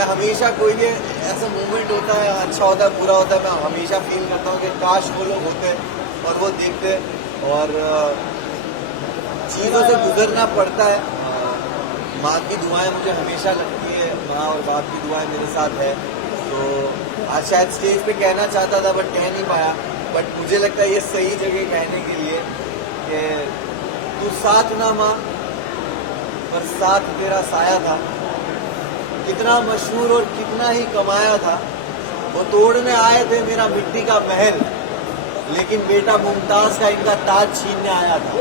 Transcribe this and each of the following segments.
मैं हमेशा कोई भी ऐसा मोमेंट होता है, अच्छा होता है, बुरा होता है, मैं हमेशा फील करता हूँ कि काश वो लोग होते और वो देखते। और चीज़ों से गुजरना पड़ता है। माँ की दुआएं मुझे हमेशा लगती है, माँ और बाप की दुआएं मेरे साथ है। तो आज शायद स्टेज पे कहना चाहता था बट कह नहीं पाया। बट मुझे लगता है ये सही जगह कहने के लिए कि तू साथ ना माँ पर साथ तेरा साया था। कितना मशहूर और कितना ही कमाया था, वो तोड़ने आए थे मेरा मिट्टी का महल, लेकिन बेटा मुमताज का इनका ताज छीनने आया था।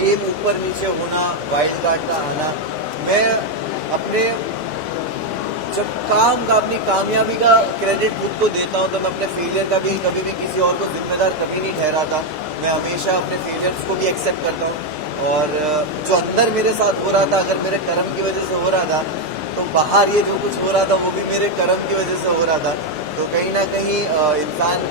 गेम ऊपर नीचे होना, वाइल्ड कार्ड का आना, मैं अपने जब काम का, अपनी कामयाबी का क्रेडिट खुद को देता हूँ, तो मैं अपने फेलियर का भी कभी भी किसी और को जिम्मेदार कभी नहीं ठहराता। मैं हमेशा अपने फेलियर्स को भी एक्सेप्ट करता हूँ। और जो अंदर मेरे साथ हो रहा था, अगर मेरे कर्म की वजह से हो रहा था, तो बाहर ये जो कुछ हो रहा था वो भी मेरे कर्म की वजह से हो रहा था। तो कहीं ना कहीं इंसान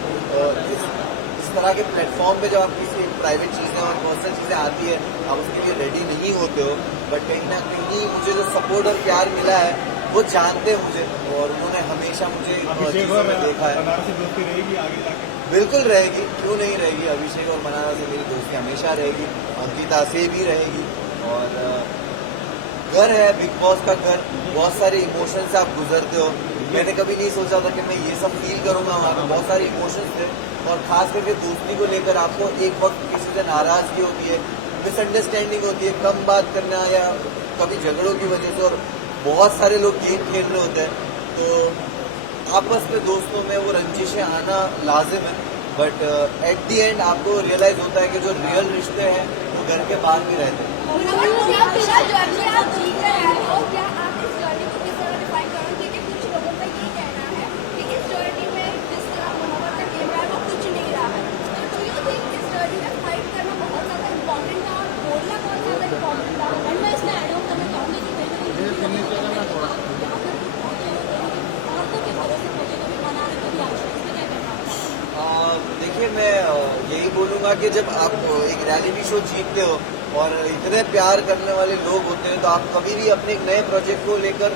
इस तरह के प्लेटफॉर्म पे जब आप किसी प्राइवेट चीज़ें और पर्सनल चीज़ें आती है, आप उसके लिए रेडी नहीं होते हो। बट कहीं ना कहीं मुझे जो सपोर्ट और प्यार मिला है वो जानते हैं मुझे, और उन्होंने हमेशा मुझे चीज़ों में देखा है। दोस्ती रहेगी आगे जाके? बिल्कुल रहेगी, क्यों नहीं रहेगी। अभिषेक और मनाना से मेरी दोस्ती हमेशा रहेगी, अंकिता से भी रहेगी। और घर है बिग बॉस का घर, बहुत सारे इमोशंस से आप गुजरते हो। मैंने कभी नहीं सोचा था कि मैं ये सब फील करूंगा। वहाँ पे बहुत सारे इमोशंस थे, और खास करके दोस्ती को लेकर आपको एक वक्त किसी से नाराजगी होती है, मिसअंडरस्टैंडिंग होती है, कम बात करना या कभी झगड़ों की वजह से, और बहुत सारे लोग गेम खेल रहे होते हैं, तो आपस में दोस्तों में वो रंजिशें आना लाजिम है। बट एट दी एंड आपको रियलाइज होता है कि जो रियल रिश्ते हैं वो घर के बाहर भी रहते हैं। देखिए, मैं यही बोलूँगा कि जब आप एक रियलिटी शो जीतते हो और इतने प्यार करने वाले लोग होते हैं, तो आप कभी भी अपने एक नए प्रोजेक्ट को लेकर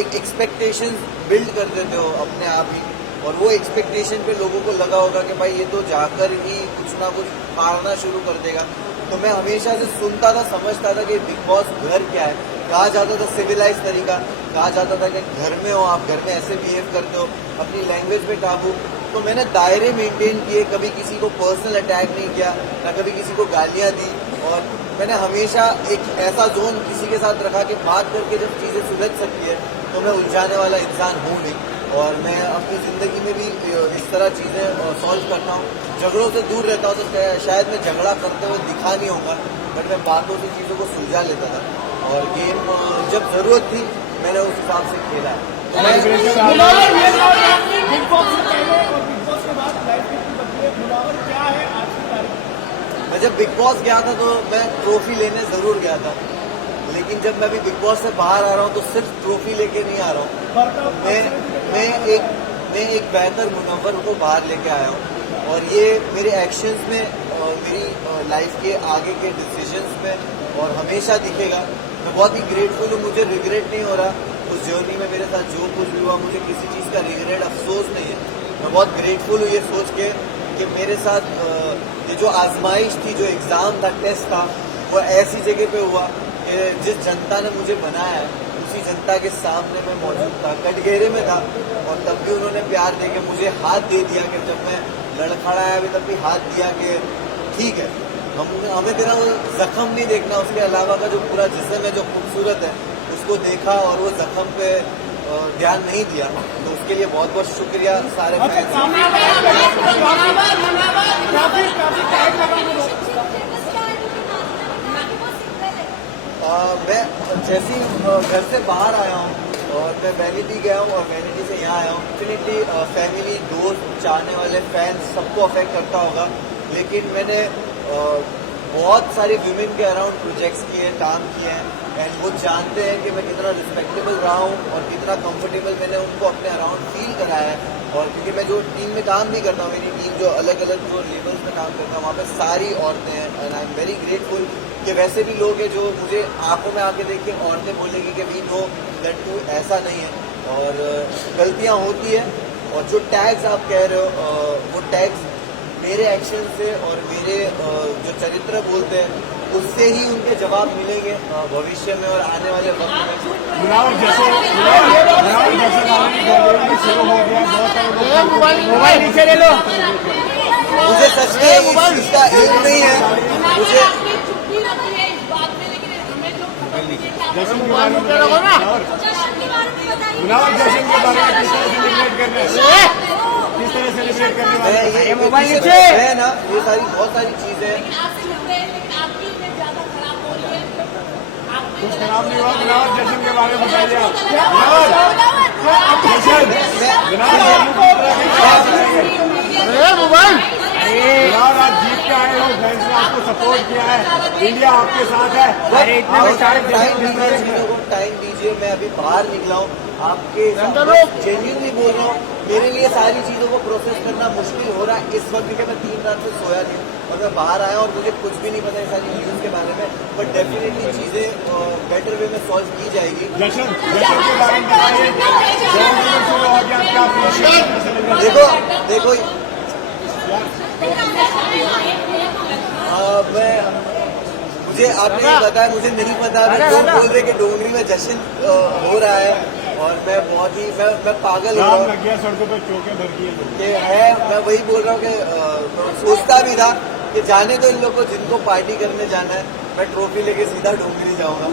एक एक्सपेक्टेशन बिल्ड कर देते हो अपने आप ही। और वो एक्सपेक्टेशन पे लोगों को लगा होगा कि भाई ये तो जाकर ही कुछ ना कुछ फाड़ना शुरू कर देगा। तो मैं हमेशा से सुनता था, समझता था कि बिग बॉस घर क्या है। कहा जाता था सिविलाइज तरीका, कहा जाता था कि घर में हो आप, घर में ऐसे बिहेव करते हो, अपनी लैंग्वेज पे काबू। तो मैंने दायरे मेंटेन किए, कभी किसी को पर्सनल अटैक नहीं किया, ना कभी किसी को गालियां दी। और मैंने हमेशा एक ऐसा जोन किसी के साथ रखा कि बात करके जब चीज़ें सुलझ सकती है, तो मैं उलझाने वाला इंसान हूँ नहीं। और मैं अपनी ज़िंदगी में भी इस तरह चीज़ें सॉल्व करता हूँ, झगड़ों से दूर रहता हूँ। तो शायद मैं झगड़ा करते हुए दिखा नहीं होगा, बट मैं बातों से चीज़ों को सुलझा लेता था। और गेम जब ज़रूरत थी मैंने उस हिसाब से खेला है। मैं जब बिग बॉस गया था तो मैं ट्रॉफी लेने ज़रूर गया था, लेकिन जब मैं भी बिग बॉस से बाहर आ रहा हूँ तो सिर्फ ट्रॉफी लेके नहीं आ रहा हूँ। मैं एक बेहतर मुनव्वर को बाहर लेके आया हूँ, और ये मेरे एक्शंस में, मेरी लाइफ के आगे के डिसीजंस में और हमेशा दिखेगा। मैं बहुत ही ग्रेटफुल हूँ, मुझे रिग्रेट नहीं हो रहा उस जर्नी में। मेरे साथ जो कुछ भी हुआ, मुझे किसी चीज़ का रिग्रेट, अफसोस नहीं है। मैं बहुत ग्रेटफुल हूँ ये सोच के कि मेरे साथ ये जो आजमाइश थी, जो एग्ज़ाम था, टेस्ट था, वो ऐसी जगह पे हुआ कि जिस जनता ने मुझे बनाया है उसी जनता के सामने मैं मौजूद था, कटघरे में था। और तब भी उन्होंने प्यार दे के मुझे हाथ दे दिया कि जब मैं लड़खड़ाया भी तब भी हाथ दिया कि ठीक है, हमें तेरा वो जख्म नहीं देखना, उसके अलावा का जो पूरा जिस्म है जो खूबसूरत है उसको देखा, और वो जख्म पे ध्यान नहीं दिया। तो उसके लिए बहुत बहुत शुक्रिया सारे फैंस। मैं जैसे ही घर से बाहर आया हूँ और मैं वैनिटी गया हूँ और वैनिटी से यहाँ आया हूँ, डेफिनेटली फैमिली, दोस्त, चाहने वाले फैंस सबको अफेक्ट करता होगा। लेकिन मैंने बहुत सारे विमेन के अराउंड प्रोजेक्ट्स किए हैं, काम किए हैं, एंड वो जानते हैं कि मैं कितना रिस्पेक्टेबल रहा हूँ और कितना कंफर्टेबल मैंने उनको अपने अराउंड फील कराया है। और क्योंकि मैं जो टीम में काम भी करता हूँ, मेरी टीम जो अलग अलग जो लेवल्स में काम करता हूँ, वहाँ पे सारी औरतें हैं, and I am very grateful कि वैसे भी लोग हैं जो मुझे आंखों में आके देख के औरतें बोलेगी कि वी नो दैट तू ऐसा नहीं है। और गलतियाँ होती है, और जो टैग्स आप कह रहे हो वो टैग्स मेरे एक्शन से और मेरे जो चरित्र बोलते हैं उससे ही उनके जवाब मिलेंगे भविष्य में और आने वाले वक्त में। मोबाइल नीचे ले लो। मुझे सच में इस चीज का इल्म नहीं है। मुझे जश्न के बारे में बताओ ना। जश्न के बारे में किस तरह सेलिब्रेट करने वाले? ये मोबाइल नीचे है ना, ये सारी बहुत सारी चीजें कुछ खराब नहीं हुआ। बिलावल जश्न के बारे में बताइए आप। मोबाइल बिलावल, आप जीत के आए हो, फैंस ने आपको सपोर्ट किया है, इंडिया आपके साथ है। अरे टाइम दीजिए, मैं अभी बाहर निकला हूँ, आपके जेन्युइनली बोल रहा हूँ, मेरे लिए सारी चीजों को प्रोसेस करना मुश्किल हो रहा है इस वक्त, क्योंकि मैं 3 रात से सोया नहीं और मैं बाहर आया और मुझे कुछ भी नहीं पता है सारी न्यूज के बारे में, बट डेफिनेटली चीजें बेटर वे में सॉल्व की जाएगी। जश्न के बारे में बताइए। देखो मैं मुझे आपने ये बताया, मुझे नहीं पता। लोग बोल रहे कि डोंगरी में जश्न हो रहा है और मैं बहुत ही मैं पागल हो रहा हूँ सड़कों पर चौके भर दिए है। मैं वही बोल रहा हूँ कि सोचता भी था कि जाने दो इन लोग को, जिनको पार्टी करने जाना है, मैं ट्रॉफी लेके सीधा डोंगरी जाऊंगा।